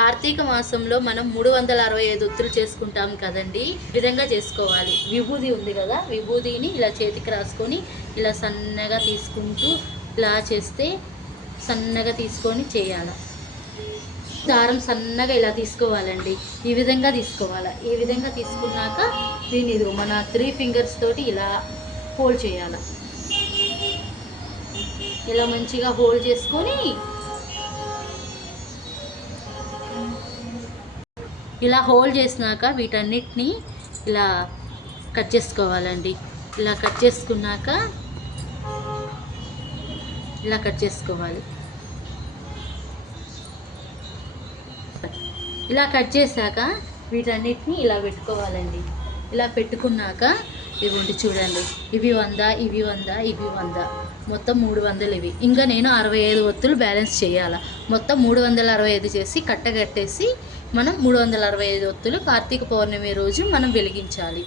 కార్తీక మాసంలో మనం 365 ఒత్తులు చేసుకుంటాం కదండి. ఈ విధంగా చేసుకోవాలి. విభూది ఉంది కదా, విభూదిని ఇలా చేతికి రాసుకొని ఇలా సన్నగా తీసుకుంటూ ఇలా చేస్తే సన్నగా తీసుకొని చేయాలి. దారం సన్నగా ఇలా తీసుకోవాలండి. ఈ విధంగా తీసుకోవాలి. ఈ విధంగా తీసుకున్నాక దీన్ని మన 3 ఫింగర్స్ తోటి ఇలా హోల్డ్ చేయాలి. ఇలా మంచిగా హోల్డ్ చేసుకొని ఇలా హోల్డ్ చేసినాక వీటన్నిటిని ఇలా కట్ చేసుకోవాలండి. ఇలా కట్ చేసుకున్నాక ఇలా కట్ చేసుకోవాలి. ఇలా కట్ చేశాక వీటన్నిటిని ఇలా పెట్టుకోవాలండి. ఇలా పెట్టుకున్నాక ఇవ్వండి చూడండి, ఇవి 100, ఇవి 100, ఇవి 100, మొత్తం 300 ఇవి. ఇంకా నేను 65 ఒత్తులు బ్యాలెన్స్ చేయాలి. మొత్తం 365 చేసి కట్టగట్టేసి మనం 365 ఒత్తులు కార్తీక పౌర్ణమి రోజు మనం వెలిగించాలి.